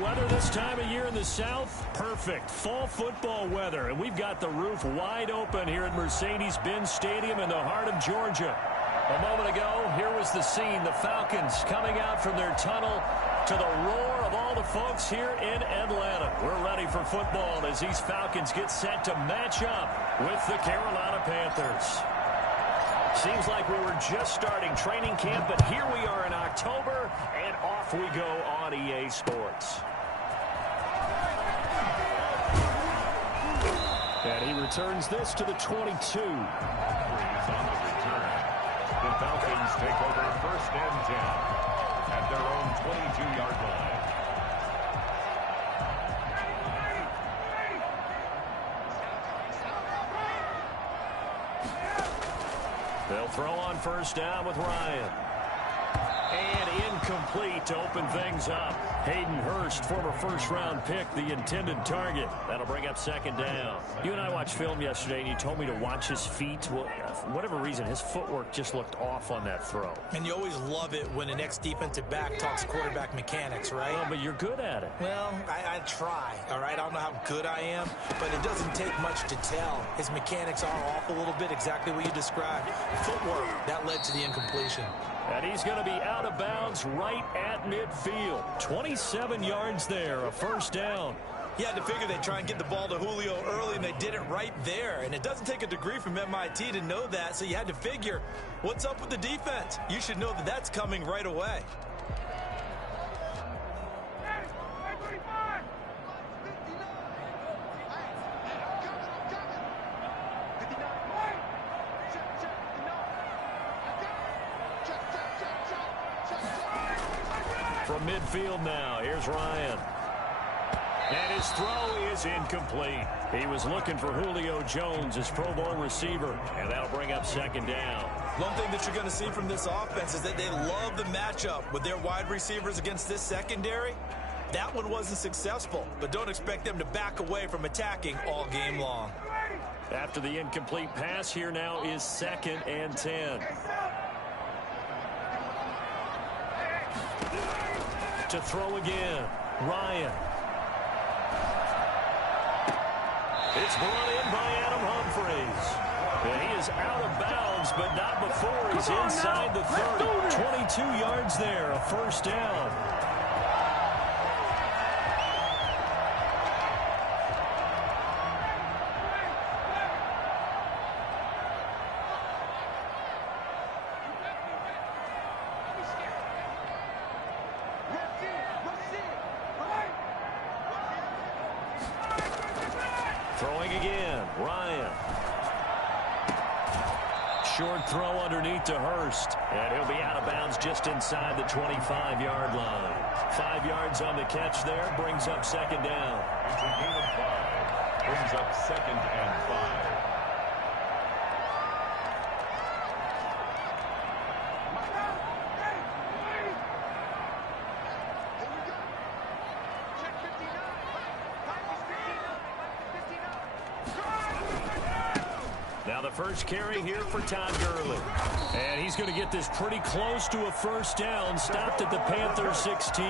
weather this time of year in the South? Perfect. Fall football weather. And we've got the roof wide open here at Mercedes-Benz Stadium in the heart of Georgia. A moment ago, here was the scene. The Falcons coming out from their tunnel to the roar of all the folks here in Atlanta. We're ready for football as these Falcons get set to match up with the Carolina Panthers. Seems like we were just starting training camp, but here we are in October, and off we go on EA Sports. And he returns this to the 22. The Falcons take over 1st and 10 at their own 22-yard line. They'll throw on 1st down with Ryan. And incomplete to open things up. Hayden Hurst, former 1st-round pick, the intended target. That'll bring up 2nd down. You and I watched film yesterday, and you told me to watch his feet. Well, for whatever reason, his footwork just looked off on that throw. And you always love it when an ex-defensive back talks quarterback mechanics, right? Well, but you're good at it. Well, I try, all right? I don't know how good I am, but it doesn't take much to tell. His mechanics are off a little bit, exactly what you described. Footwork, that led to the incompletion. And he's going to be out of bounds right at midfield. 27 yards there, a 1st down. You had to figure they'd try and get the ball to Julio early, and they did it right there. And it doesn't take a degree from MIT to know that, so you had to figure, what's up with the defense? You should know that that's coming right away. From midfield now, here's Ryan. And his throw is incomplete. He was looking for Julio Jones, his Pro Bowl receiver, and that'll bring up 2nd down. One thing that you're going to see from this offense is that they love the matchup with their wide receivers against this secondary. That one wasn't successful, but don't expect them to back away from attacking all game long. After the incomplete pass, here now is 2nd and 10. To throw again, Ryan. It's brought in by Adam Humphries. And he is out of bounds, but not before he's inside the 30. 22 yards there, a 1st down. Throwing again, Ryan. Short throw underneath to Hurst. And he'll be out of bounds just inside the 25-yard line. 5 yards on the catch there, brings up 2nd down. It's a gain of 5. Brings up 2nd and 5. Now the first carry here for Todd Gurley. And he's going to get this pretty close to a 1st down. Stopped at the Panthers 16.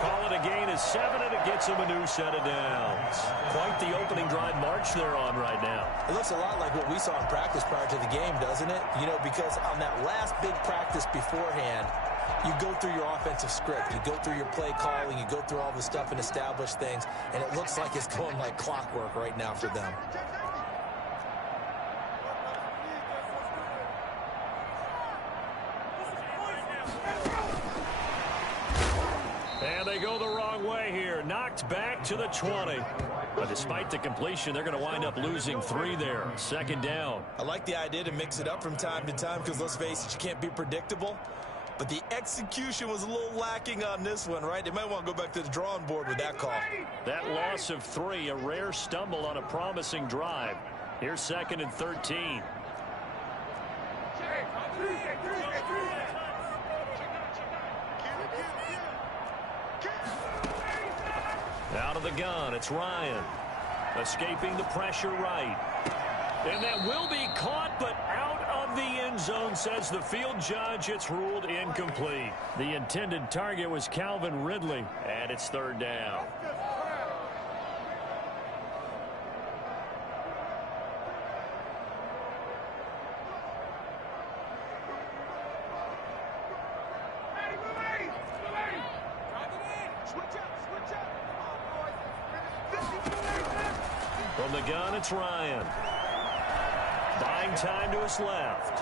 Call it a gain of 7, and it gets him a new set of downs. Quite the opening drive march they're on right now. It looks a lot like what we saw in practice prior to the game, doesn't it? You know, because on that last big practice beforehand, you go through your offensive script. You go through your play calling. You go through all the stuff and establish things. And it looks like it's going like clockwork right now for them. And they go the wrong way here. Knocked back to the 20. But despite the completion, they're going to wind up losing 3 there. 2nd down. I like the idea to mix it up from time to time because, let's face it, you can't be predictable. But the execution was a little lacking on this one, right? They might want to go back to the drawing board with that call. That loss of 3, a rare stumble on a promising drive. Here's 2nd and 13. Out of the gun, it's Ryan. Escaping the pressure right. And that will be caught, but out of the end zone, says the field judge. It's ruled incomplete. The intended target was Calvin Ridley, and it's third down. From the gun, it's Ryan. Buying time to his left.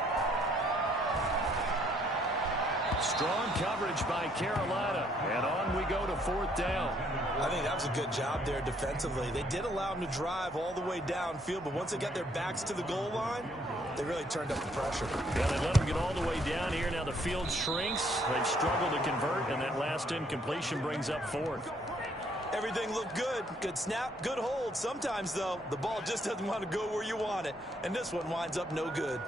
Strong coverage by Carolina. And on we go to fourth down. I think that was a good job there defensively. They did allow them to drive all the way downfield, but once they got their backs to the goal line, they really turned up the pressure. Yeah, they let them get all the way down here. Now the field shrinks. They've struggled to convert, and that last incompletion brings up fourth. Everything looked good. Good snap, good hold. Sometimes, though, the ball just doesn't want to go where you want it. And this one winds up no good.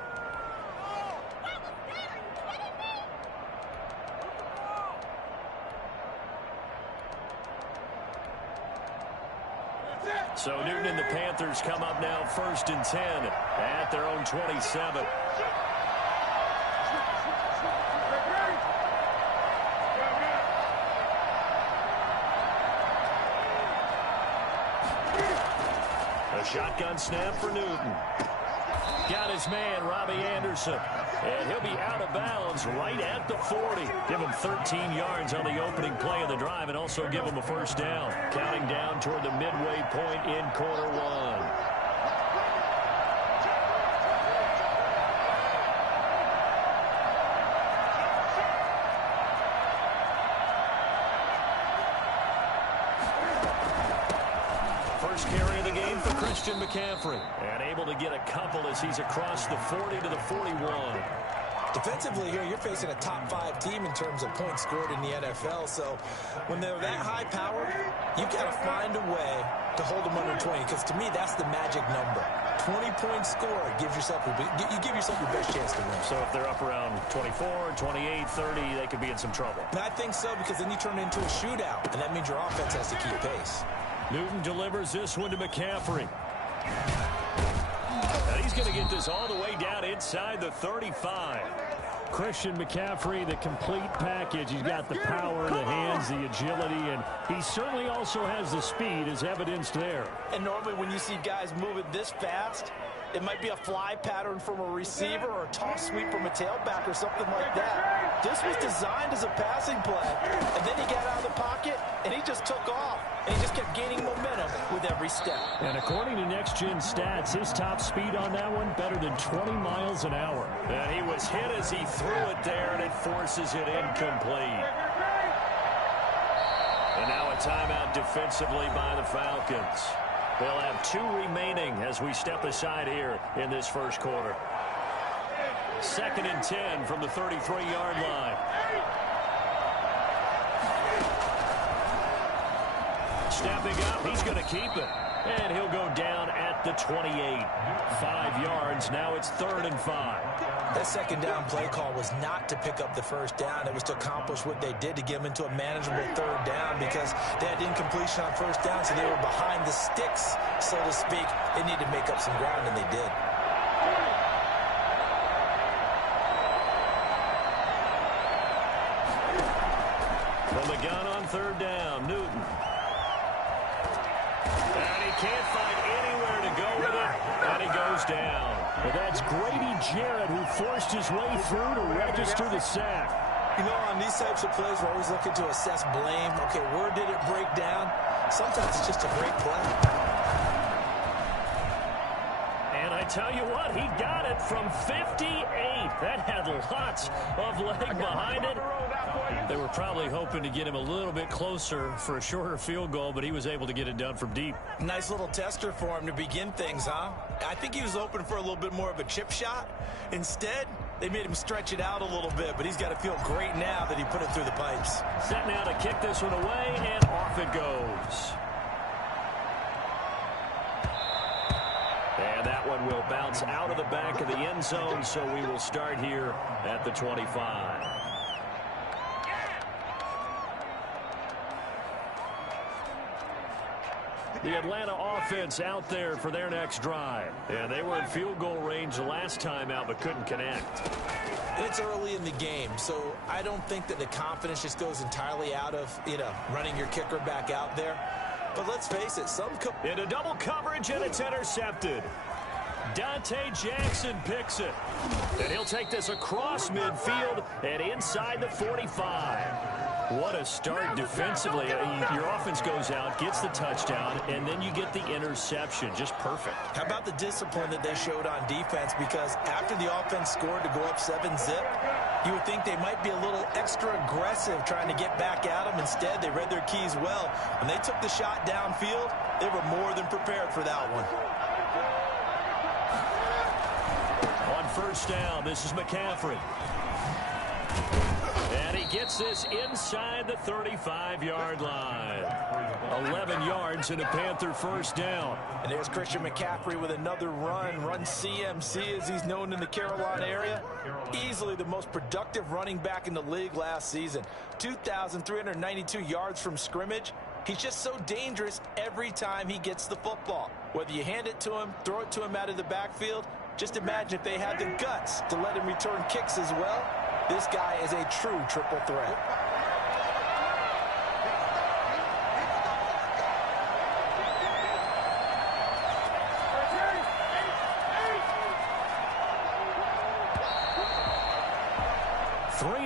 So Newton and the Panthers come up now 1st and 10 at their own 27. A shotgun snap for Newton. Got his man, Robbie Anderson. And he'll be out of bounds right at the 40. Give him 13 yards on the opening play of the drive and also give him a first down. Counting down toward the midway point in quarter one. First carry of the game for Christian McCaffrey. And able to get a couple as he's across the 40 to the 41. Defensively here, you're facing a top 5 team in terms of points scored in the NFL. So when they're that high powered, you've got to find a way to hold them under 20. Because to me, that's the magic number. 20-point score gives yourself you give yourself your best chance to win. So if they're up around 24, 28, 30, they could be in some trouble. I think so, because then you turn it into a shootout, and that means your offense has to keep pace. Newton delivers this one to McCaffrey. And he's going to get this all the way down inside the 35. Christian McCaffrey, the complete package. He's got the power, the hands, the agility, and he certainly also has the speed as evidenced there. And normally when you see guys moving this fast, it might be a fly pattern from a receiver or a toss sweep from a tailback or something like that. This was designed as a passing play, and then he got out of the pocket, and he just took off, and he just kept gaining momentum with every step. And according to Next Gen Stats, his top speed on that one, better than 20 miles an hour. And he was hit as he threw it there, and it forces it incomplete. And now a timeout defensively by the Falcons. They'll have 2 remaining as we step aside here in this first quarter. 2nd and 10 from the 33-yard line. Stepping up, he's going to keep it. And he'll go down at the 28. 5 yards, now it's 3rd and 5. That second down play call was not to pick up the first down. It was to accomplish what they did, to get them into a manageable 3rd down, because they had incompletion on first down, so they were behind the sticks, so to speak. They needed to make up some ground, and they did. From the gun on 3rd down, Newton. And he can't find anywhere to go with it, and he goes down. But that's Grady Jarrett who forced his way through to register the sack. You know, on these types of plays, we're always looking to assess blame. Okay, where did it break down? Sometimes it's just a great play. And I tell you what, he got it from 58. That had lots of leg behind it. They were probably hoping to get him a little bit closer for a shorter field goal, but he was able to get it done from deep. Nice little tester for him to begin things, huh? I think he was hoping for a little bit more of a chip shot. Instead, they made him stretch it out a little bit, but he's got to feel great now that he put it through the pipes. Set now to kick this one away, and off it goes. And that one will bounce out of the back of the end zone, so we will start here at the 25. The Atlanta offense out there for their next drive. Yeah, they were in field goal range the last time out but couldn't connect. It's early in the game, so I don't think that the confidence just goes entirely out of, running your kicker back out there. But let's face it, into double coverage, and it's intercepted. Dante Jackson picks it. And he'll take this across midfield and inside the 45. What a start defensively. Your offense goes out, gets the touchdown, and then you get the interception. Just perfect. How about the discipline that they showed on defense? Because after the offense scored to go up 7-zip, you would think they might be a little extra aggressive trying to get back at them. Instead, they read their keys well. When they took the shot downfield, they were more than prepared for that one. On first down, this is McCaffrey. And he gets this inside the 35-yard line. 11 yards and a Panther first down. And there's Christian McCaffrey with another run CMC, as he's known in the Carolina area. Easily the most productive running back in the league last season. 2,392 yards from scrimmage. He's just so dangerous every time he gets the football. Whether you hand it to him, throw it to him out of the backfield, just imagine if they had the guts to let him return kicks as well. This guy is a true triple threat.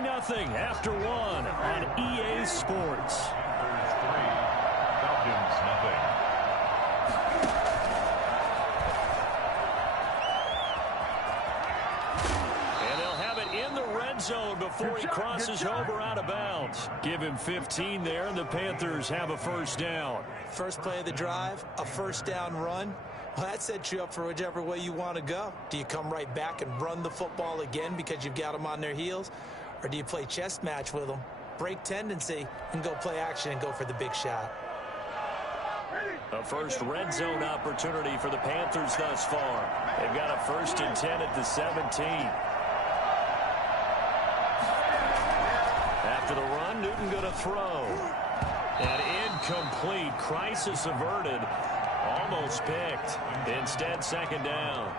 Nothing after one on EA Sports. Falcons nothing. And they'll have it in the red zone before he crosses over out of bounds. Give him 15 there, and the Panthers have a first down. First play of the drive, a first down run. Well, that sets you up for whichever way you want to go. Do you come right back and run the football again because you've got them on their heels? Or do you play chess match with them, break tendency, and go play action and go for the big shot? A first red zone opportunity for the Panthers thus far. They've got a 1st and 10 at the 17. After the run, Newton going to throw. And incomplete. Crisis averted. Almost picked. Instead, second down.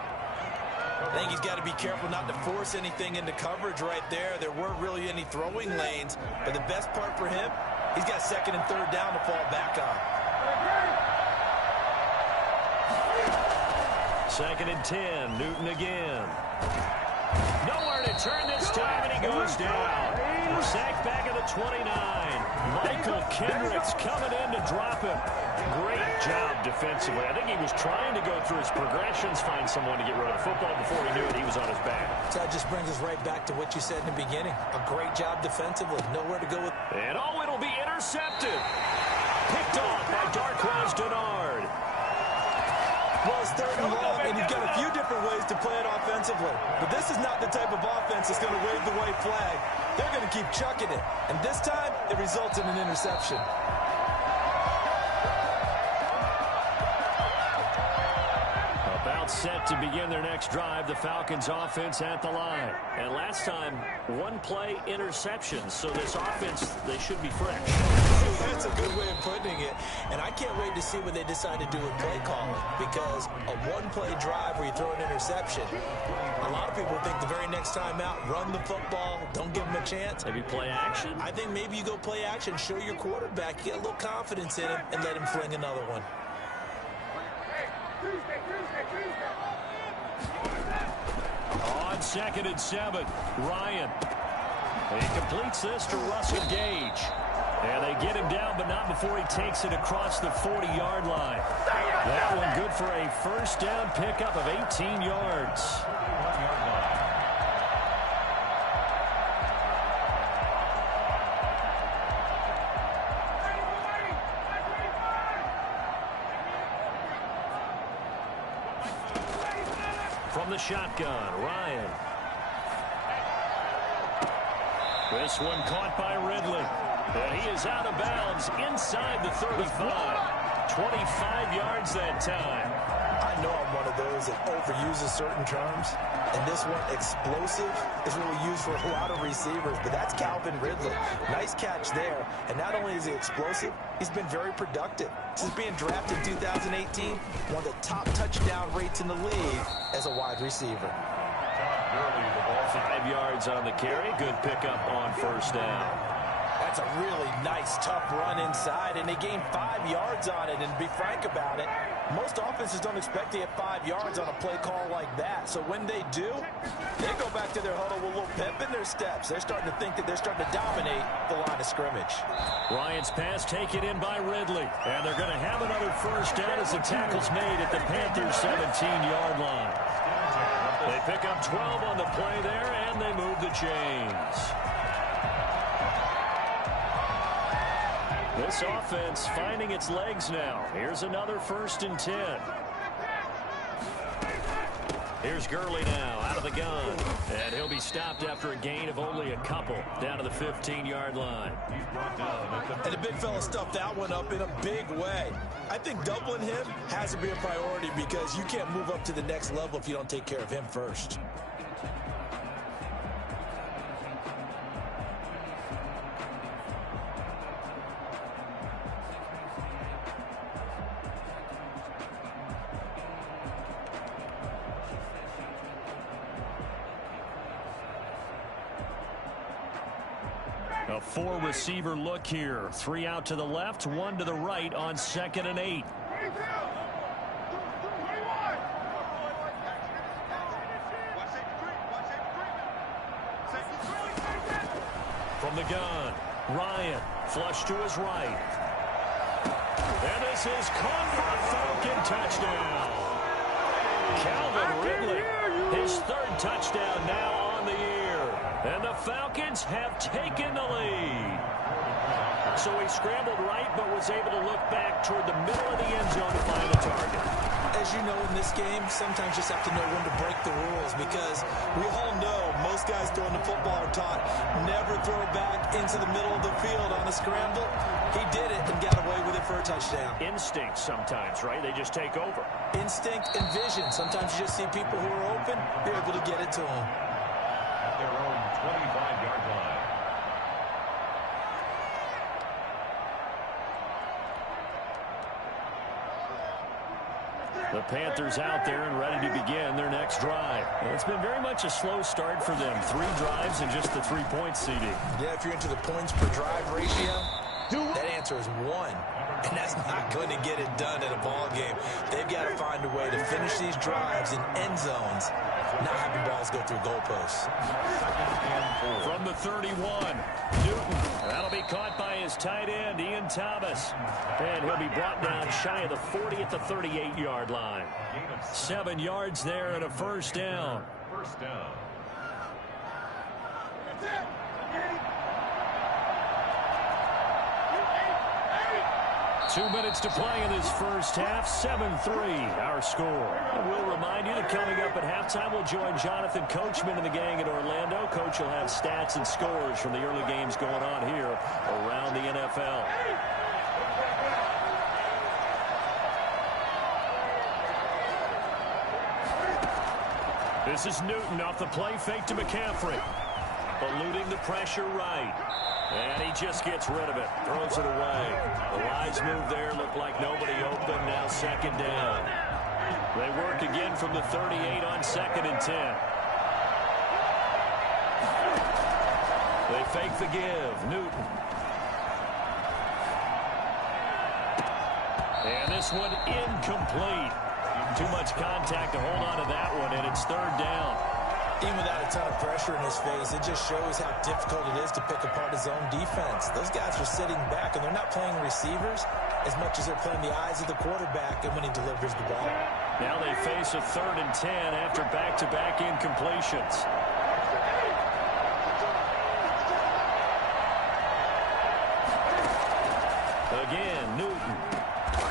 I think he's got to be careful not to force anything into coverage right there. There weren't really any throwing lanes, but the best part for him, he's got 2nd and 3rd down to fall back on. 2nd and 10, Newton again. Nowhere to turn this time, and he goes down. Sacked back at the 29. Michael Kendricks coming in to drop him. Great job defensively. I think he was trying to go through his progressions, find someone to get rid of the football. Before he knew it, he was on his back. So that just brings us right back to what you said in the beginning. A great job defensively. Nowhere to go with. And it'll be intercepted. Picked off by Darquez Dennard. Well, it's 3rd and long, and you've got a few different ways to play it offensively. But this is not the type of offense that's going to wave the white flag. They're going to keep chucking it. And this time, it results in an interception. About set to begin their next drive, the Falcons offense at the line. And last time, 1-play interceptions. So this offense, they should be fresh. That's a good way of putting it. And I can't wait to see what they decide to do with play calling. Because a 1-play drive where you throw an interception, a lot of people think the very next time out, run the football, don't give them a chance. Maybe play action? I think maybe you go play action, show your quarterback, get a little confidence in him, and let him fling another one. On 2nd and 7, Ryan. He completes this to Russell Gage. And they get him down, but not before he takes it across the 40-yard line. That one good for a first down pickup of 18 yards. From the shotgun, Ryan. This one caught by Ridley. And he is out of bounds inside the 35. 25 yards that time. I know I'm one of of those that overuses certain terms. And this one, explosive, is what we use for a lot of receivers. But that's Calvin Ridley. Nice catch there. And not only is he explosive, he's been very productive. Since being drafted in 2018, one of the top touchdown rates in the league as a wide receiver. 5 yards on the carry. Good pickup on first down. That's a really nice, tough run inside, and they gained 5 yards on it. And to be frank about it, most offenses don't expect to get 5 yards on a play call like that. So when they do, they go back to their huddle with a little pep in their steps. They're starting to think that they're starting to dominate the line of scrimmage. Ryan's pass taken in by Ridley. And they're going to have another first down as the tackle's made at the Panthers' 17-yard line. They pick up 12 on the play there, and they move the chains. This offense finding its legs now. Here's another 1st and 10. Here's Gurley now out of the gun. And he'll be stopped after a gain of only a couple down to the 15-yard line. And the big fella stuffed that one up in a big way. I think doubling him has to be a priority because you can't move up to the next level if you don't take care of him first. A 4-receiver look here. 3 out to the left, 1 to the right on 2nd and 8. From the gun, Ryan, flush to his right. And this is caught for a Falcon touchdown. Calvin Ridley, his 3rd touchdown now on the year. And the Falcons have taken the lead. So he scrambled right, but was able to look back toward the middle of the end zone to find a target. As you know, in this game, sometimes you just have to know when to break the rules because we all know most guys throwing the football are taught never throw back into the middle of the field on a scramble. He did it and got away with it for a touchdown. Instinct sometimes, right? They just take over. Instinct and vision. Sometimes you just see people who are open, you're able to get it to them. At their own 25-yard line. The Panthers out there and ready to begin their next drive. Well, it's been very much a slow start for them. 3 drives and just the 3-point seeding. Yeah, if you're into the points per drive ratio, that answer is 1. And that's not going to get it done in a ball game. They've got to find a way to finish these drives in end zones, not having balls go through goalposts. From the 31, Newton. That'll be caught by his tight end, Ian Thomas. And he'll be brought down shy of the 40 at the 38-yard line. 7 yards there and a first down. First down. 2 minutes to play in this first half. 7-3 our score. And we'll remind you that coming up at halftime, we'll join Jonathan Coachman and the gang in Orlando. Coach will have stats and scores from the early games going on here around the NFL. This is Newton off the play fake to McCaffrey. Eluding the pressure right. And he just gets rid of it. Throws it away. The wise move there. Looked like nobody open. Now 2nd down. They work again from the 38 on 2nd and 10. They fake the give. Newton. And this one incomplete. Too much contact to hold on to that one, and it's 3rd down. Even without a ton of pressure in his face, it just shows how difficult it is to pick apart his own defense. Those guys are sitting back, and they're not playing receivers as much as they're playing the eyes of the quarterback and when he delivers the ball. Now they face a 3rd and 10 after back-to-back incompletions. Again, Newton.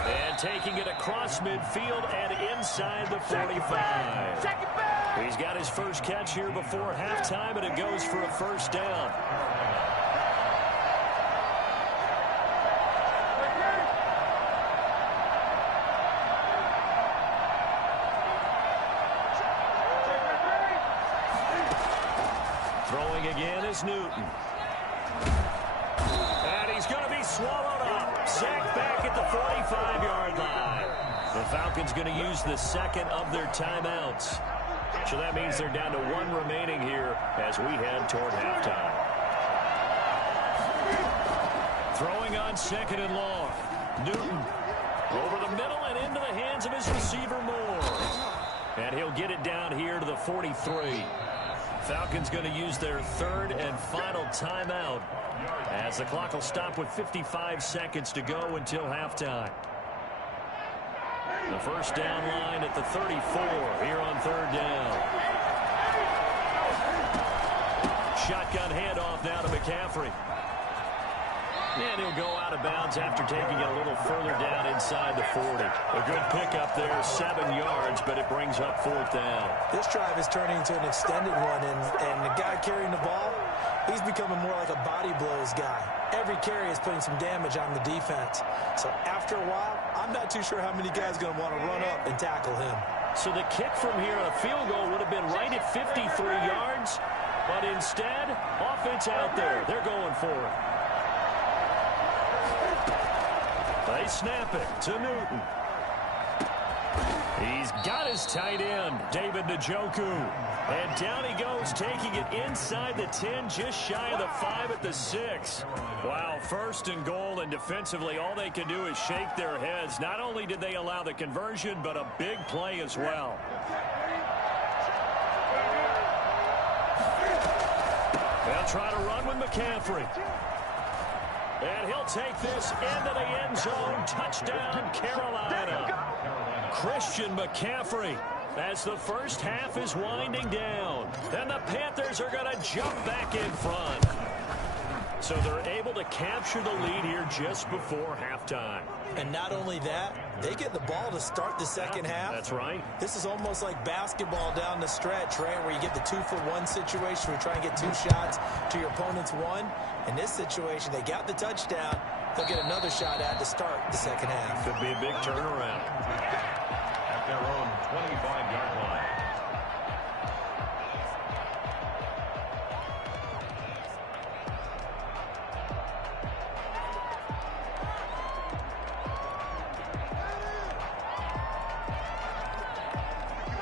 And taking it across midfield and inside the 45. He's got his first catch here before halftime, and it goes for a first down. Throwing again is Newton. And he's going to be swallowed up. Sacked back at the 45-yard line. The Falcons going to use the second of their timeouts. So that means they're down to one remaining here as we head toward halftime. Throwing on second and long. Newton over the middle and into the hands of his receiver Moore. And he'll get it down here to the 43. Falcons going to use their third and final timeout as the clock will stop with 55 seconds to go until halftime. The first down line at the 34 here on third down. Shotgun handoff now to McCaffrey. And he'll go out of bounds after taking it a little further down inside the 40. A good pickup there, 7 yards, but it brings up fourth down. This drive is turning into an extended one, and the guy carrying the ball, he's becoming more like a body blows guy. Every carry is putting some damage on the defense. So after a while, I'm not too sure how many guys are going to want to run up and tackle him. So the kick from here on a field goal would have been right at 53 yards, but instead, offense out there. They're going for it. They snap it to Newton. He's got his tight end, David Njoku. And down he goes, taking it inside the 10, just shy of the 5 at the 6. Wow, first and goal, and defensively, all they can do is shake their heads. Not only did they allow the conversion, but a big play as well. They'll try to run with McCaffrey. And he'll take this into the end zone. Touchdown, Carolina. Christian McCaffrey as the first half is winding down. Then the Panthers are going to jump back in front. So they're able to capture the lead here just before halftime. And not only that, they get the ball to start the second half. That's right. This is almost like basketball down the stretch, right, where you get the 2-for-1 situation where you try and get 2 shots to your opponent's 1. In this situation, they got the touchdown. They'll get another shot at to start the second half. Could be a big turnaround. At their own 25-yard line.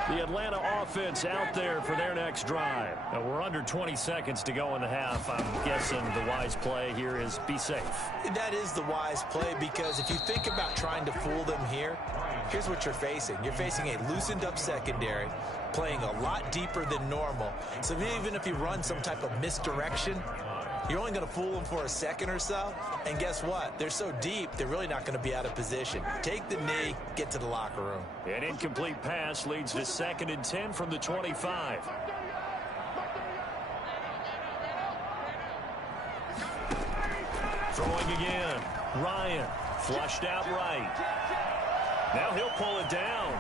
The Atlanta offense out there for their next drive. Now we're under 20 seconds to go in the half. I'm guessing the wise play here is be safe. That is the wise play, because if you think about trying to fool them here, here's what you're facing. You're facing a loosened up secondary, playing a lot deeper than normal. So even if you run some type of misdirection, you're only going to fool them for a second or so. And guess what? They're so deep, they're really not going to be out of position. Take the knee, get to the locker room. An incomplete pass leads to 2nd and 10 from the 25. Throwing again. Ryan flushed out right. Now he'll pull it down.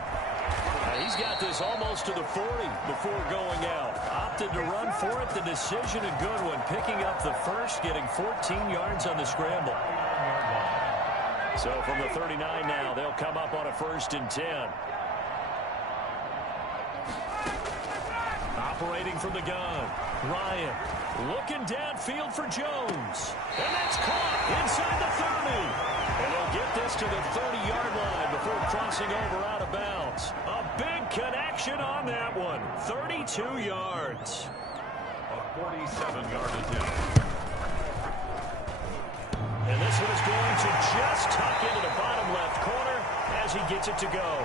He's got this almost to the 40 before going out. Opted to run for it. The decision a good one. Picking up the first, getting 14 yards on the scramble. So from the 39 now, they'll come up on a 1st and 10. Operating from the gun. Ryan looking downfield for Jones. And that's caught inside the 30. And they'll get this to the 30-yard line before crossing over out of bounds. A big connection on that one. 32 yards. A 47-yard attempt. And this one is going to just tuck into the bottom left corner as he gets it to go.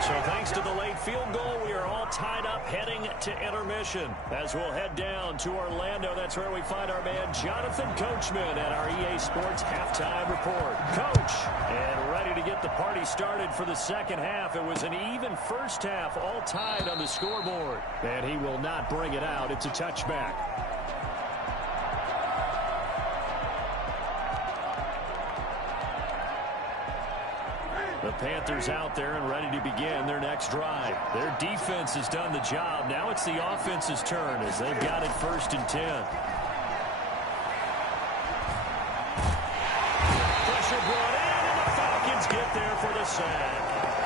So thanks to the late field goal, we are all tied up heading to intermission. As we'll head down to Orlando, that's where we find our man Jonathan Coachman at our EA Sports Halftime Report. Coach, and ready to get the party started for the second half. It was an even first half, all tied on the scoreboard. And he will not bring it out. It's a touchback. The Panthers out there and ready to begin their next drive. Their defense has done the job. Now it's the offense's turn as they've got it 1st and 10. Pressure brought in, and the Falcons get there for the sack.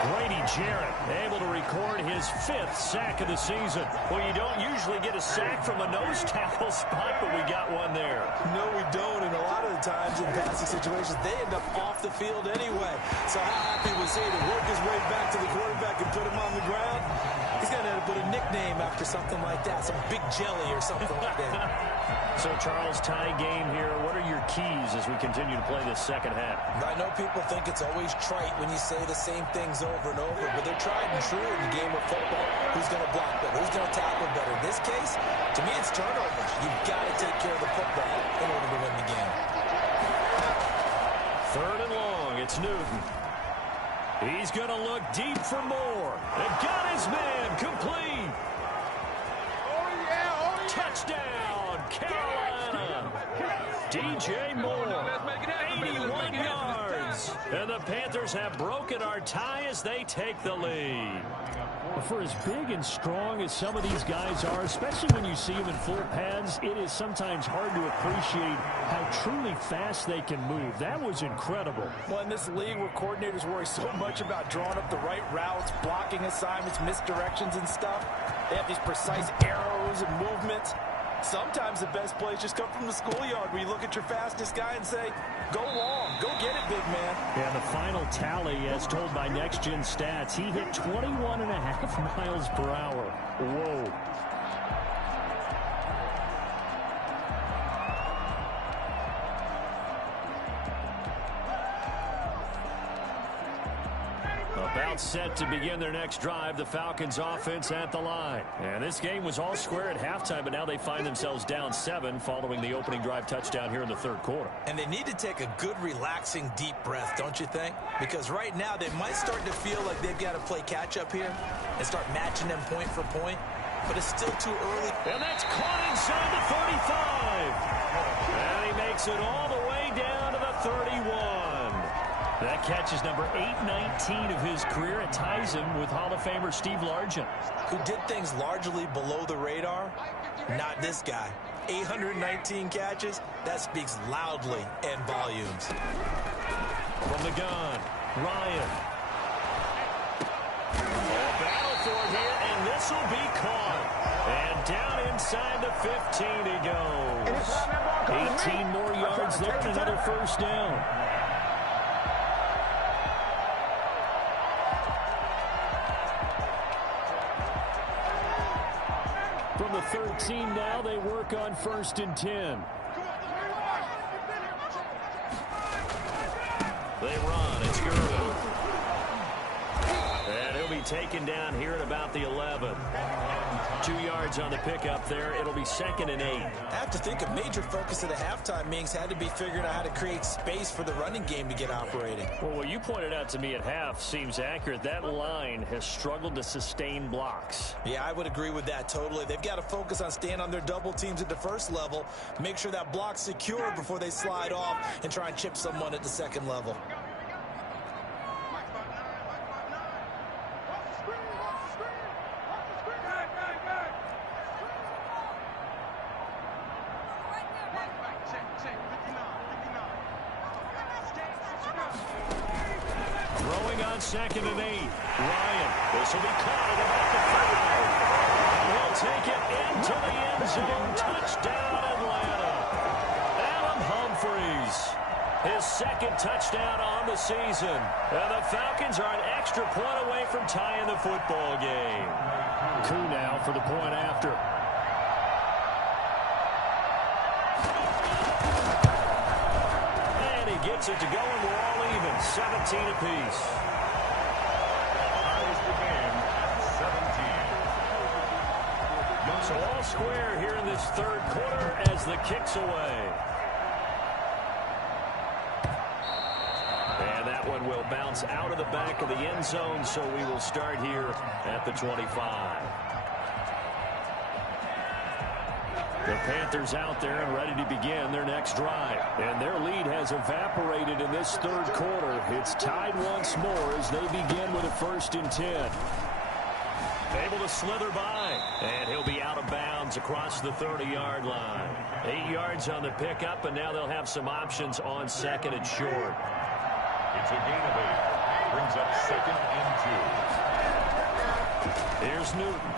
Grady Jarrett able to record his 5th sack of the season. Well, you don't usually get a sack from a nose tackle spot, but we got one there. No, we don't, and a lot of the times in passing situations, they end up off the field anyway. So how happy was he to work his way back to the quarterback and put him on the ground? He's going to have to put a nickname after something like that, some Big Jelly or something like that. So, Charles, tie game here. What are your keys as we continue to play this second half? I know people think it's always trite when you say the same things over and over, but they're tried and true in the game of football. Who's going to block better? Who's going to tackle better? In this case, to me, it's turnovers. You've got to take care of the football in order to win the game. 3rd and long. It's Newton. He's going to look deep for more. And got his man complete. Touchdown, Carolina. DJ Moore, 81 yards. And the Panthers have broken our tie as they take the lead. For as big and strong as some of these guys are, especially when you see them in full pads, it is sometimes hard to appreciate how truly fast they can move. That was incredible. Well, in this league where coordinators worry so much about drawing up the right routes, blocking assignments, misdirections and stuff, they have these precise arrows and movements. Sometimes the best plays just come from the schoolyard where you look at your fastest guy and say, go long, go get it, big man. Yeah, the final tally, as told by Next Gen Stats, he hit 21.5 miles per hour. Whoa. About set to begin their next drive, the Falcons offense at the line. And this game was all square at halftime, but now they find themselves down 7 following the opening drive touchdown here in the 3rd quarter. And they need to take a good, relaxing, deep breath, don't you think? Because right now they might start to feel like they've got to play catch-up here and start matching them point for point. But it's still too early. And that's caught inside the 35. And he makes it all the way down to the 31. That catch is number 819 of his career. It ties him with Hall of Famer Steve Largent, who did things largely below the radar. Not this guy. 819 catches. That speaks loudly in volumes. From the gun, Ryan. A battle for it here, and this will be caught. And down inside the 15 he goes. 18 more yards there and another 1st down. From the 13 now, they work on 1st and 10. They run. It's Gurley. And he'll be taken down here at about the 11. 2 yards on the pickup there. It'll be 2nd and 8. I have to think a major focus of the halftime meetings had to be figuring out how to create space for the running game to get operating. Well, what you pointed out to me at half seems accurate. That line has struggled to sustain blocks. Yeah, I would agree with that totally. They've got to focus on staying on their double teams at the 1st level, make sure that block's secure before they slide off and try and chip someone at the 2nd level. Throwing on 2nd and 8. Ryan, this will be caught at about the 5. And he'll take it into the end zone. Touchdown, Atlanta. Adam Humphries, his 2nd touchdown on the season. And the Falcons are an extra point away from tying the football game. Coup now for the point after. And he gets it to go, and we're all even. 17 apiece. Ties the game at 17. So all square here in this 3rd quarter as the kick's away. And that one will bounce out of the back of the end zone, so we will start here at the 25. The Panthers out there and ready to begin their next drive. And their lead has evaporated in this 3rd quarter. It's tied once more as they begin with a 1st and 10. Able to slither by. And he'll be out of bounds across the 30-yard line. 8 yards on the pickup, and now they'll have some options on 2nd and short. It's a gain of 8. brings up 2nd and 2. Here's Newton.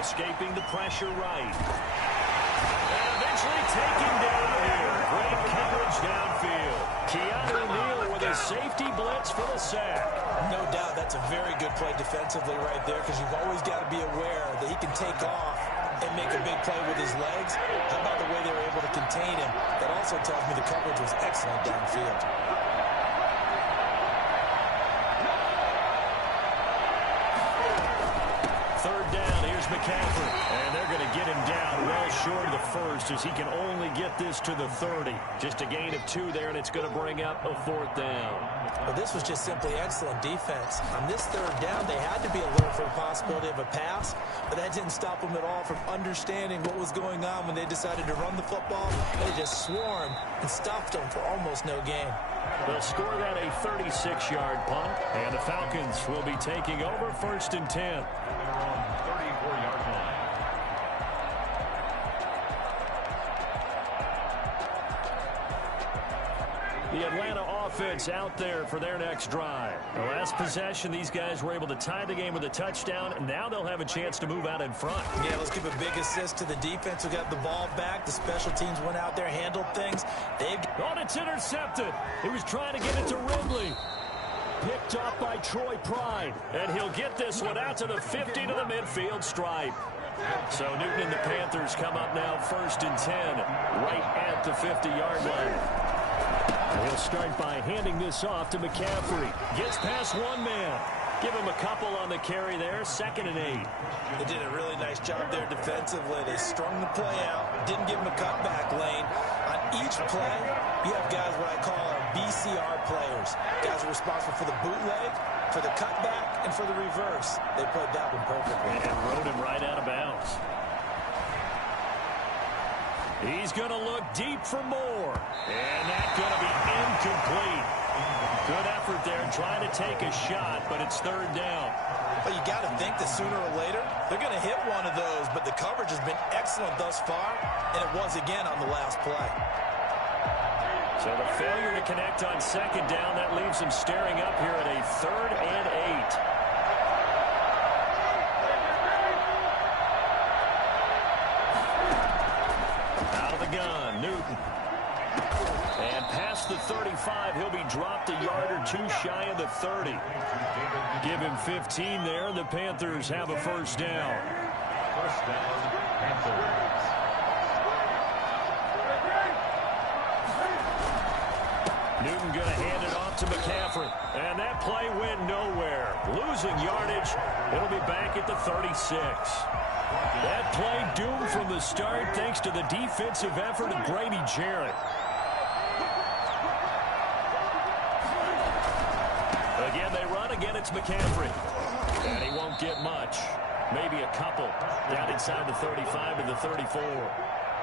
Escaping the pressure right. And eventually taken down here. Great coverage downfield. Keanu Neal with a safety blitz for the sack. No doubt that's a very good play defensively right there, because you've always got to be aware that he can take off and make a big play with his legs. How about the way they were able to contain him? That also tells me the coverage was excellent downfield. Third down, here's McCaffrey. And they're going to get him down well short of the first, as he can only get this to the 30. Just a gain of 2 there, and it's going to bring up a 4th down. Well, this was just simply excellent defense. On this 3rd down, they had to be alert for the possibility of a pass, but that didn't stop them at all from understanding what was going on when they decided to run the football. They just swarmed and stuffed them for almost no gain. They'll score that a 36-yard punt, and the Falcons will be taking over 1st and 10. They're on 34-yard line. The Atlanta offense out there for their next drive. The last possession, these guys were able to tie the game with a touchdown, and now they'll have a chance to move out in front. Yeah, let's give a big assist to the defense who got the ball back. The special teams went out there, handled things. Oh, it's intercepted. He was trying to get it to Ridley. Picked off by Troy Pride. And he'll get this one out to the 50 to the midfield stripe. So Newton and the Panthers come up now 1st and 10, right at the 50-yard line. He'll start by handing this off to McCaffrey. Gets past one man. Give him a couple on the carry there. 2nd and 8. They did a really nice job there defensively. They strung the play out. Didn't give him a cutback lane. On each play, you have guys what I call our BCR players. Guys are responsible for the bootleg, for the cutback, and for the reverse. They played that one perfectly. And rode him right out of bounds. He's going to look deep for more. And that's going to be incomplete. Good effort there trying to take a shot, but it's 3rd down. Well, you got to think that sooner or later, they're going to hit one of those, but the coverage has been excellent thus far, and it was again on the last play. So the failure to connect on 2nd down, that leaves them staring up here at a 3rd and 8. Gun, Newton. And past the 35, he'll be dropped a yard or 2 shy of the 30. Give him 15 there. The Panthers have a 1st down. 1st down, Panthers. Newton going to hand it off to McCaffrey. And that play went nowhere. Losing yardage. It'll be back at the 36. That play doomed from the start thanks to the defensive effort of Grady Jarrett. Again, they run. Again, it's McCaffrey. And he won't get much. Maybe a couple. Down inside the 35 to the 34.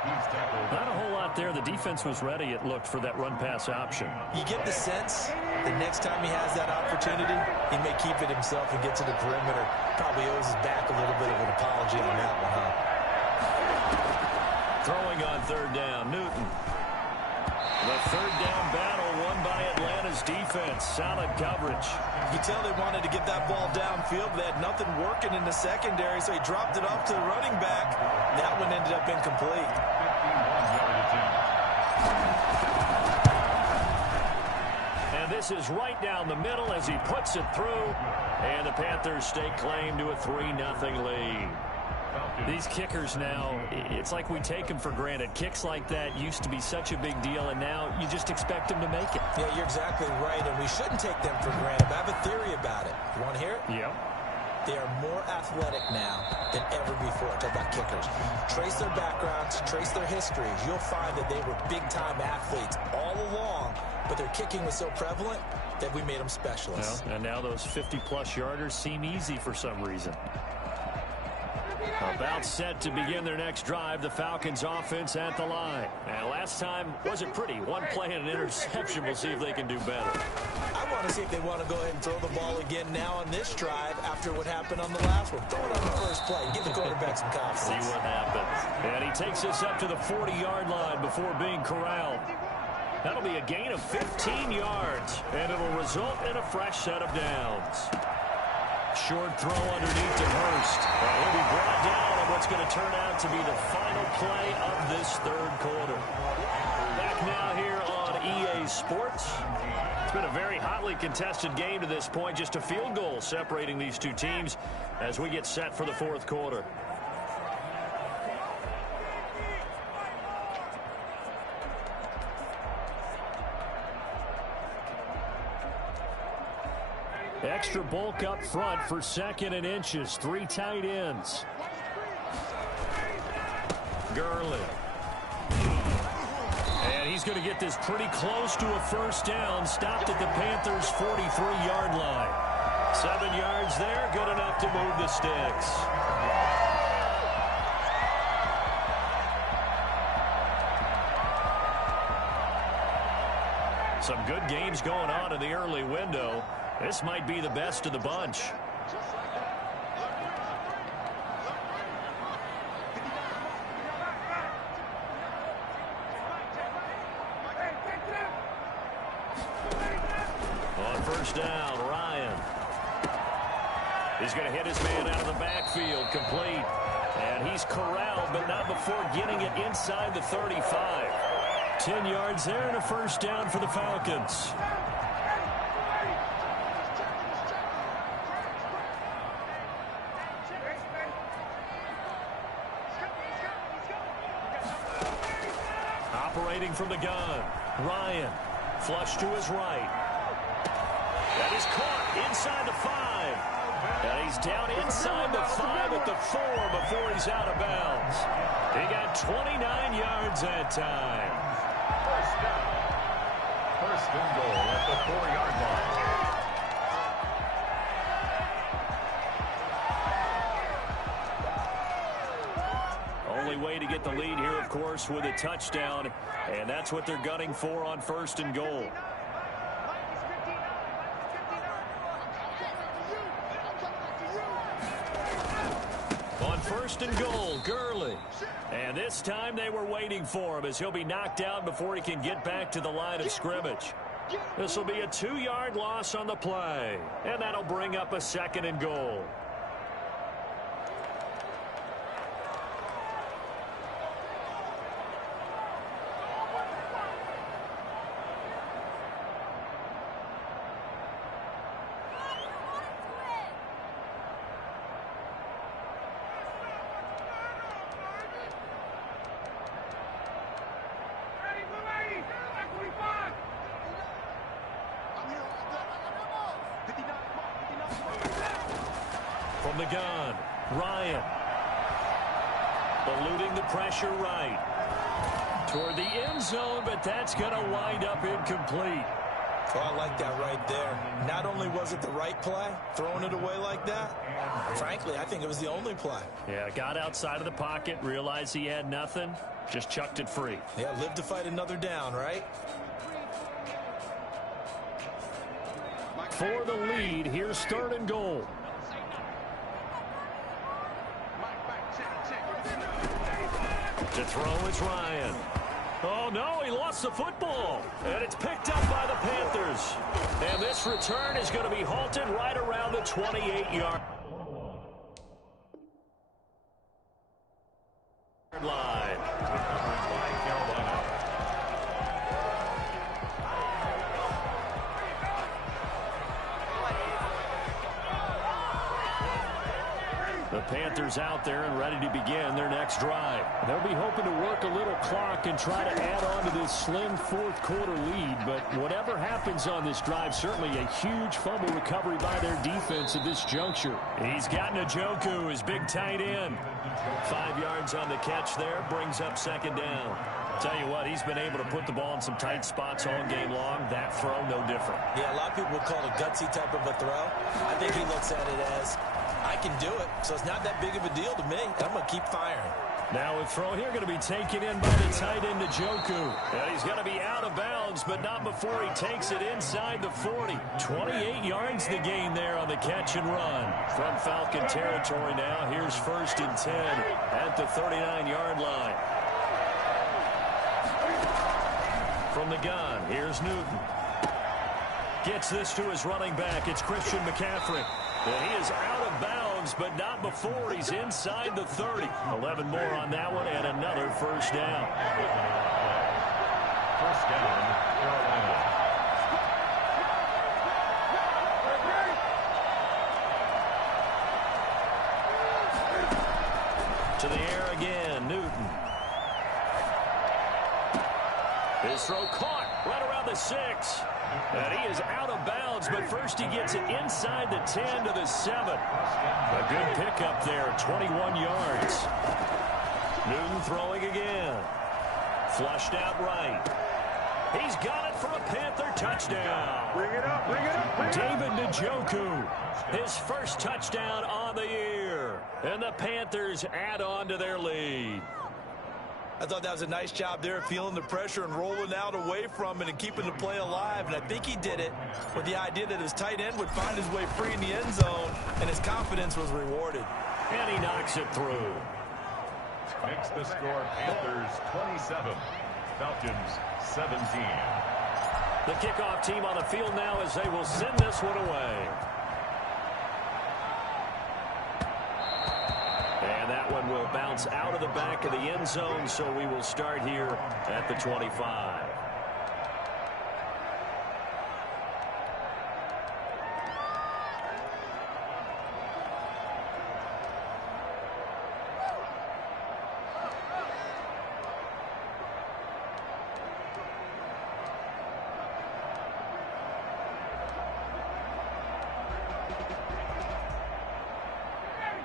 Not a whole lot there. The defense was ready, it looked, for that run-pass option. You get the sense that next time he has that opportunity, he may keep it himself and get to the perimeter. Probably owes his back a little bit of an apology on that one, huh? Throwing on 3rd down, Newton. The 3rd down battle won by Atlanta's defense. Solid coverage. You can tell they wanted to get that ball downfield, but they had nothing working in the secondary, so he dropped it off to the running back. That one ended up incomplete. And this is right down the middle as he puts it through. And the Panthers stake claim to a 3-0 lead. These kickers now, it's like we take them for granted. Kicks like that used to be such a big deal, and now you just expect them to make it. Yeah, you're exactly right, and we shouldn't take them for granted. But I have a theory about it. You want to hear it? Yeah. They are more athletic now than ever before. Talk about kickers. Trace their backgrounds, trace their histories. You'll find that they were big-time athletes all along, but their kicking was so prevalent that we made them specialists. Well, and now those 50-plus yarders seem easy for some reason. About set to begin their next drive, the Falcons offense at the line. And last time wasn't pretty. One play and an interception. We'll see if they can do better. I want to see if they want to go ahead and throw the ball again now on this drive after what happened on the last one. Throw it on the first play. Give the quarterback some confidence. See what happens. And he takes this up to the 40-yard line before being corralled. That'll be a gain of 15 yards, and it'll result in a fresh set of downs. Short throw underneath to Hurst. He'll be brought down on what's going to turn out to be the final play of this third quarter. Back now here on EA Sports. It's been a very hotly contested game to this point. Just a field goal separating these two teams as we get set for the fourth quarter. Extra bulk up front for 2nd and inches. 3 tight ends. Gurley. And he's going to get this pretty close to a first down. Stopped at the Panthers' 43-yard line. 7 yards there. Good enough to move the sticks. Some good games going on in the early window. This might be the best of the bunch. On first down, Ryan. He's going to hit his man out of the backfield, complete. And he's corralled, but not before getting it inside the 35. 10 yards there and a first down for the Falcons. Operating from the gun, Ryan. Flush to his right. That is caught inside the 5. And he's down inside the 5 at the 4 before he's out of bounds. He got 29 yards that time. First and goal at the 4-yard line. Only way to get the lead here, of course, with a touchdown. And that's what they're gunning for on first and goal. On first and goal, Gurley. And this time they were waiting for him as he'll be knocked down before he can get back to the line of scrimmage. This will be a 2-yard loss on the play. And that'll bring up a 2nd and goal. From the gun, Ryan. Eluding the pressure right. Toward the end zone, but that's going to wind up incomplete. Oh, I like that right there. Not only was it the right play, throwing it away like that, frankly, I think it was the only play. Yeah, got outside of the pocket, realized he had nothing, just chucked it free. Yeah, live to fight another down, right? For the lead, here's 3rd and goal. To throw is Ryan. Oh, no, he lost the football. And it's picked up by the Panthers. And this return is going to be halted right around the 28-yard line. The Panthers out there and ready to begin their next drive. They'll be hoping to work a little clock and try to add on to this slim fourth quarter lead. But whatever happens on this drive, certainly a huge fumble recovery by their defense at this juncture. He's got Njoku, his big tight end. 5 yards on the catch there, brings up 2nd down. Tell you what, he's been able to put the ball in some tight spots all game long. That throw, no different. Yeah, a lot of people would call it a gutsy type of a throw. I think he looks at it as, I can do it, so it's not that big of a deal to me. I'm going to keep firing. Now a throw here going to be taken in by the tight end Njoku. And he's going to be out of bounds, but not before he takes it inside the 40. 28 yards the gain there on the catch and run. From Falcon territory now, here's 1st and 10 at the 39-yard line. From the gun, here's Newton. Gets this to his running back. It's Christian McCaffrey. And he is out of bounds, but not before he's inside the 30. 11 more on that one, and another first down. First down, Carolina. To the air again, Newton. His throw caught right around the 6. And he is out of bounds, but first he gets it inside the 10 to the 7. A good pickup there, 21 yards. Newton throwing again. Flushed out right. He's got it for a Panther touchdown. Bring it up, bring it up, bring it up. David Njoku, his first touchdown on the year. And the Panthers add on to their lead. I thought that was a nice job there, feeling the pressure and rolling out away from it and keeping the play alive. And I think he did it with the idea that his tight end would find his way free in the end zone, and his confidence was rewarded. And he knocks it through. Makes the score Panthers 27, Falcons 17. The kickoff team on the field now as they will send this one away. And that one will bounce out of the back of the end zone, so we will start here at the 25.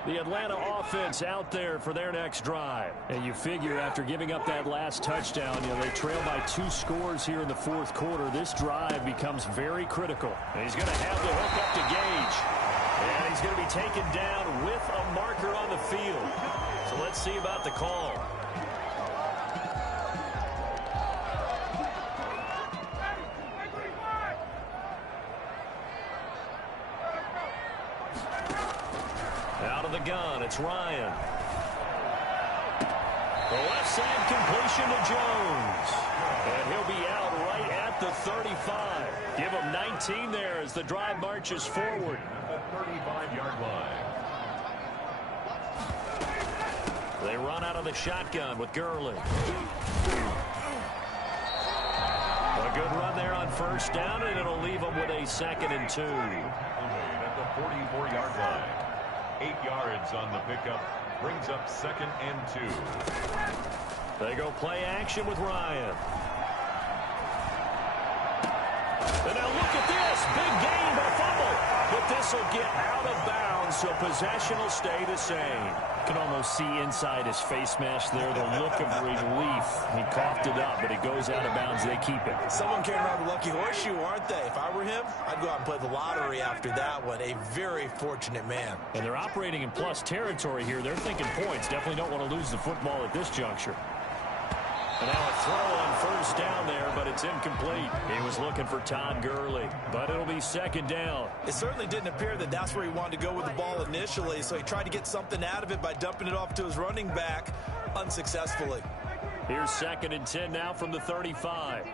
The Atlanta offense out there for their next drive. And you figure after giving up that last touchdown, they trail by 2 scores here in the fourth quarter. This drive becomes very critical. And he's going to have the hook up to Gage. And he's going to be taken down with a marker on the field. So let's see about the call. Out of the gun, it's Ryan. The left side completion to Jones. And he'll be out right at the 35. Give him 19 there as the drive marches forward. At the 35-yard line. They run out of the shotgun with Gurley. A good run there on first down, and it'll leave them with a 2nd and 2. At the 44-yard line. 8 yards on the pickup. Brings up 2nd and 2. They go play action with Ryan. And now look at this. Big gain, but fumble. But this will get out of bounds, so possession will stay the same. You can almost see inside his face mask there the look of relief. He coughed it up, but it goes out of bounds. They keep it. Someone carrying around the lucky horseshoe, aren't they? If I were him, I'd go out and play the lottery after that one. A very fortunate man. And they're operating in plus territory here. They're thinking points. Definitely don't want to lose the football at this juncture. And now a throw on first down there, but it's incomplete. He was looking for Todd Gurley, but it'll be 2nd down. It certainly didn't appear that that's where he wanted to go with the ball initially, so he tried to get something out of it by dumping it off to his running back unsuccessfully. Here's 2nd and 10 now from the 35.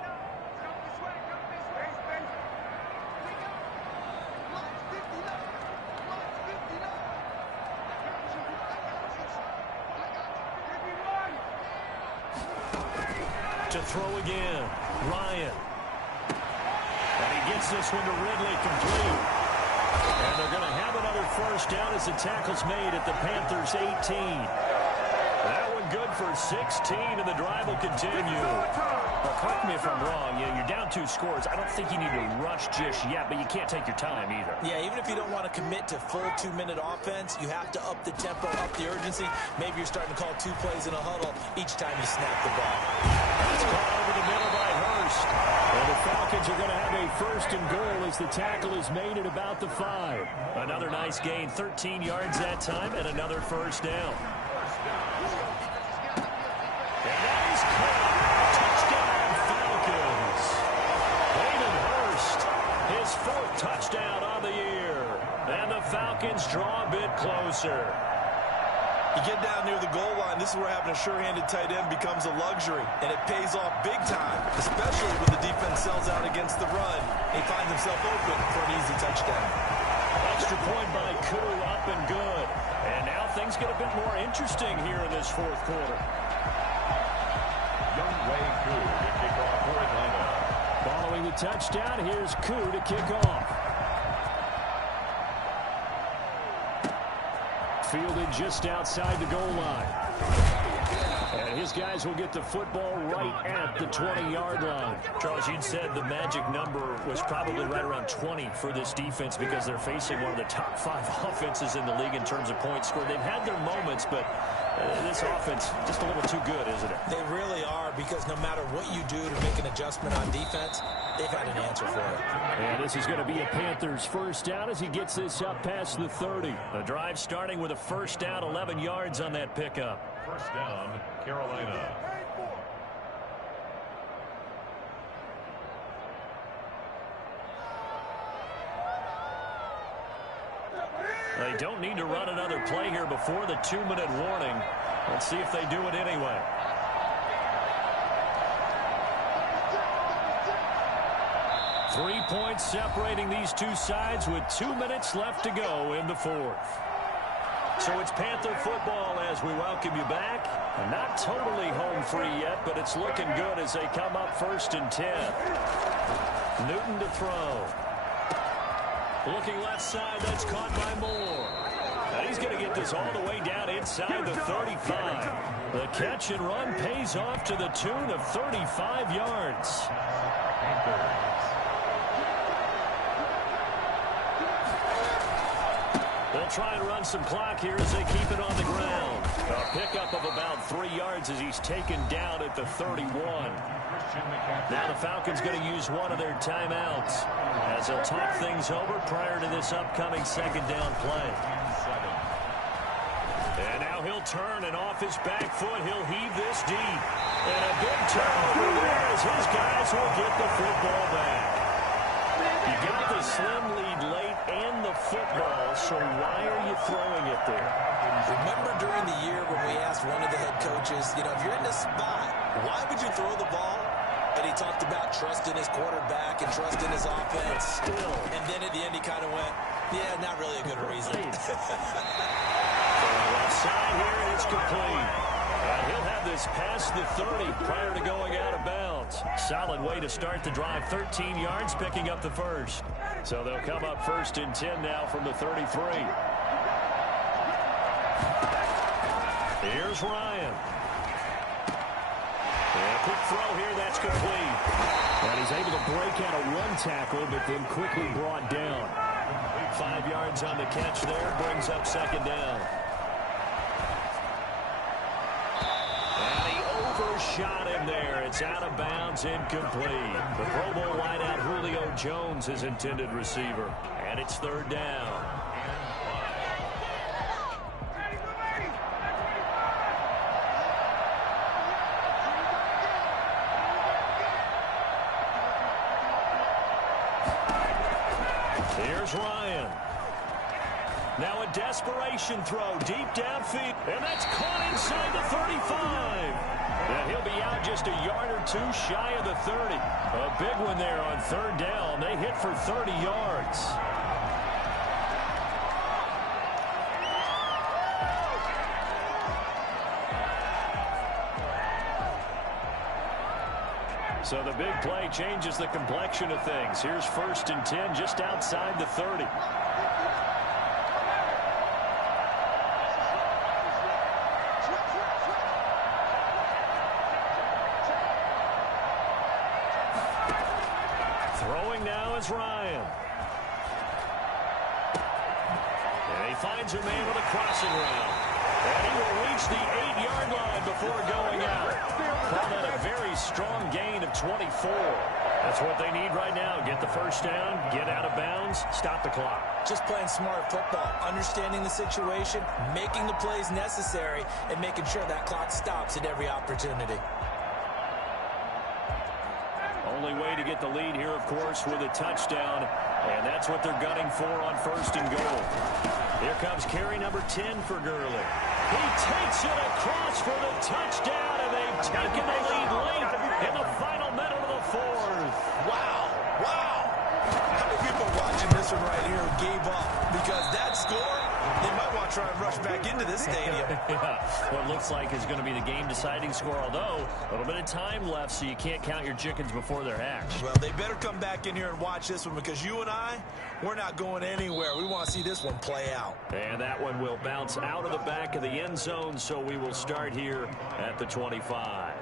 To throw again, Ryan. And he gets this one to Ridley complete. And they're going to have another first down as the tackle's made at the Panthers' 18. That one good for 16, and the drive will continue. Well, correct me if I'm wrong. You're down 2 scores. I don't think you need to rush just yet, but you can't take your time either. Yeah, even if you don't want to commit to full 2-minute offense, you have to up the tempo, up the urgency. Maybe you're starting to call 2 plays in a huddle each time you snap the ball. That's caught over the middle by Hurst. And the Falcons are going to have a 1st and goal as the tackle is made at about the 5. Another nice gain, 13 yards that time, and another first down. And that is caught. Touchdown, Falcons. Hayden Hurst, his 4th touchdown on the year. And the Falcons draw a bit closer. You get down near the goal line, this is where having a sure-handed tight end becomes a luxury, and it pays off big time, especially when the defense sells out against the run. He finds himself open for an easy touchdown. Extra point by Koo, up and good. And now things get a bit more interesting here in this fourth quarter. Young Wei Koo to kick off for Atlanta. Following the touchdown, here's Koo to kick off. Fielded just outside the goal line. And his guys will get the football right at the 20-yard line. Charles, you'd said the magic number was probably right around 20 for this defense because they're facing one of the top 5 offenses in the league in terms of points scored. They've had their moments, but this offense just a little too good, isn't it? They really are, because no matter what you do to make an adjustment on defense, they've had an answer for it. And this is going to be a Panthers first down as he gets this up past the 30. The drive starting with a first down, 11 yards on that pickup. First down, Carolina. They don't need to run another play here before the 2-minute warning. Let's see if they do it anyway. Three points separating these two sides with 2 minutes left to go in the fourth. So it's Panther football as we welcome you back. Not totally home free yet, but it's looking good as they come up 1st and 10. Newton to throw. Looking left side, that's caught by Moore. And he's going to get this all the way down inside the 35. The catch and run pays off to the tune of 35 yards. They'll try and run some clock here as they keep it on the ground. A pickup of about 3 yards as he's taken down at the 31. Now the Falcons going to use one of their timeouts as they'll talk things over prior to this upcoming second down play. And now he'll turn, and off his back foot, he'll heave this deep. And a big turnover there as his guys will get the football back. You got the slim lead late and the football, so why are you throwing it there? Remember during the year when we asked one of the head coaches, if you're in this spot, why would you throw the ball? And he talked about trusting his quarterback and trusting his offense. But still. And then at the end he kind of went, yeah, not really a good reason. Left side here, and it's complete. And he'll have this past the 30 prior to going out of bounds. Solid way to start the drive. 13 yards, picking up the first. So they'll come up 1st and 10 now from the 33. Here's Ryan. And a quick throw here, that's complete. And he's able to break out a run tackle, but then quickly brought down. 5 yards on the catch there, brings up second down. And he overshot him there. It's out of bounds, incomplete. The Pro Bowl wideout Julio Jones, his intended receiver. And it's third down. Here's Ryan. Now a desperation throw deep downfield. And that's caught inside the 35. And he'll be out just a yard or two shy of the 30. A big one there on third down. They hit for 30 yards. So the big play changes the complexion of things. Here's 1st and 10 just outside the 30. Throwing now is Ryan. And he finds a man with a crossing route. And he will reach the 8-yard line before going out. Call that a very strong gain of 24. That's what they need right now. Get the first down, get out of bounds, stop the clock. Just playing smart football, understanding the situation, making the plays necessary, and making sure that clock stops at every opportunity. Only way to get the lead here, of course, with a touchdown, and that's what they're gunning for on 1st and goal. Here comes carry number 10 for Gurley. He takes it across for the touchdown, and they've taken the lead late in the final minute of the fourth. Wow. Wow. How many people watching this one right here gave up? Because that score, they might want to try and rush back into this stadium. Yeah, what looks like is going to be the game-deciding score, although a little bit of time left, so you can't count your chickens before they're hatched. Well, they better come back in here and watch this one, because you and I, we're not going anywhere. We want to see this one play out. And that one will bounce out of the back of the end zone, so we will start here at the 25.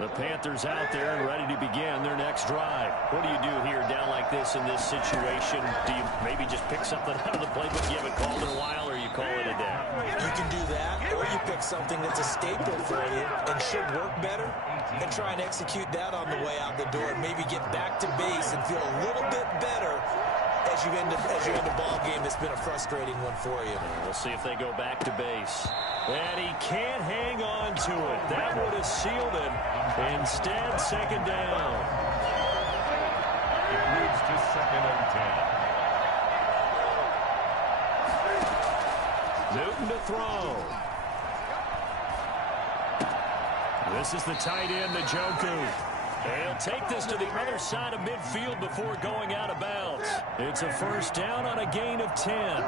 The Panthers out there and ready to begin their next drive. What do you do here down like this in this situation? Do you maybe just pick something out of the playbook you haven't called in a while, or you call it a day? You can do that, or you pick something that's a staple for you and should work better and try and execute that on the way out the door and maybe get back to base and feel a little bit better as you end a ball game that's been a frustrating one for you. We'll see if they go back to base. And he can't hang on to it. That would have sealed it. Instead, second down. It moves to 2nd and 10. Newton to throw. This is the tight end, Njoku. They'll take this to the other side of midfield before going out of bounds. It's a first down on a gain of 10.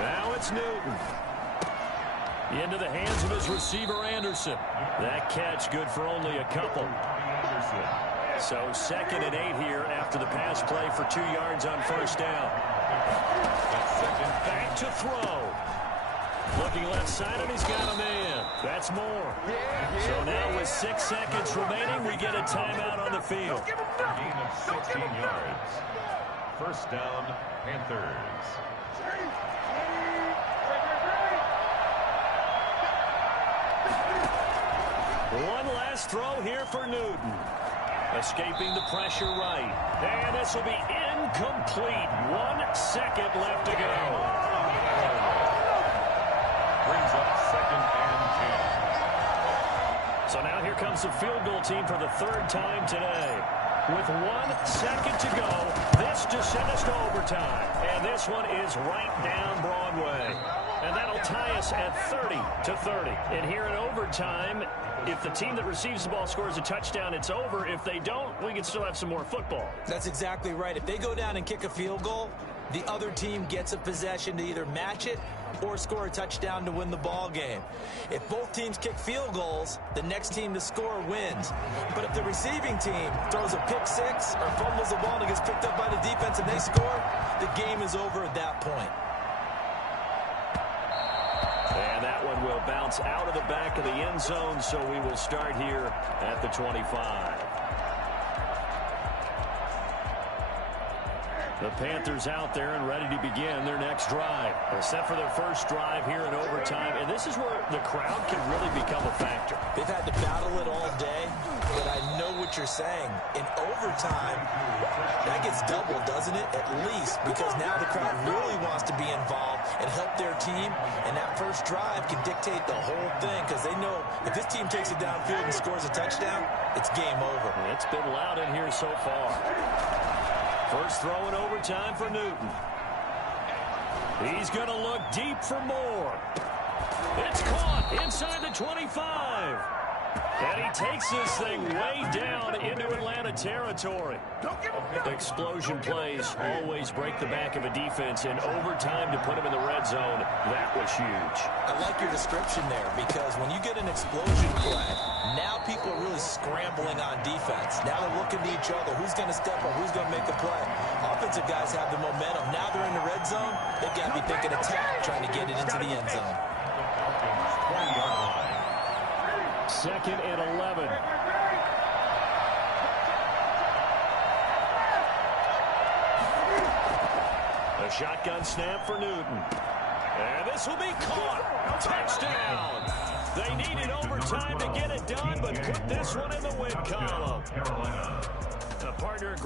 Now it's Newton. Into the hands of his receiver, Anderson. That catch good for only a couple. So 2nd and 8 here after the pass play for 2 yards on first down. Back to throw. Looking left side, and he's got a man. That's more. So now with 6 seconds remaining, we get a timeout on the field. Gain of 16 yards. First down, Panthers. One last throw here for Newton. Escaping the pressure right. And this will be incomplete. 1 second left to go. Brings up 2nd and 10. So now here comes the field goal team for the 3rd time today. With 1 second to go, this to send us to overtime. And this one is right down Broadway. And that'll tie us at 30-30. And here in overtime, if the team that receives the ball scores a touchdown, it's over. If they don't, we can still have some more football. That's exactly right. If they go down and kick a field goal, the other team gets a possession to either match it or score a touchdown to win the ball game. If both teams kick field goals, the next team to score wins. But if the receiving team throws a pick six or fumbles the ball and it gets picked up by the defense and they score, the game is over at that point. And that one will bounce out of the back of the end zone, so we will start here at the 25. The Panthers out there and ready to begin their next drive. They're set for their first drive here in overtime, and this is where the crowd can really become a factor. They've had to battle it all day, but I know what you're saying. In overtime, that gets doubled, doesn't it? At least, because now the crowd really wants to be involved and help their team, and that first drive can dictate the whole thing, because they know if this team takes it downfield and scores a touchdown, it's game over. It's been loud in here so far. First throw in overtime for Newton. He's going to look deep for more. It's caught inside the 25. And he takes this thing way down into Atlanta territory. Explosion plays always break the back of a defense. In overtime to put him in the red zone, that was huge. I like your description there, because when you get an explosion play, now people are really scrambling on defense. Now they're looking to each other. Who's going to step up? Who's going to make a play? Offensive guys have the momentum. Now they're in the red zone. They've got to be thinking attack, trying to get it into the end zone. 20-yard line. 2nd and 11. A shotgun snap for Newton. And this will be caught. Touchdown. They needed overtime to get it done, but put this one in the win column. A partner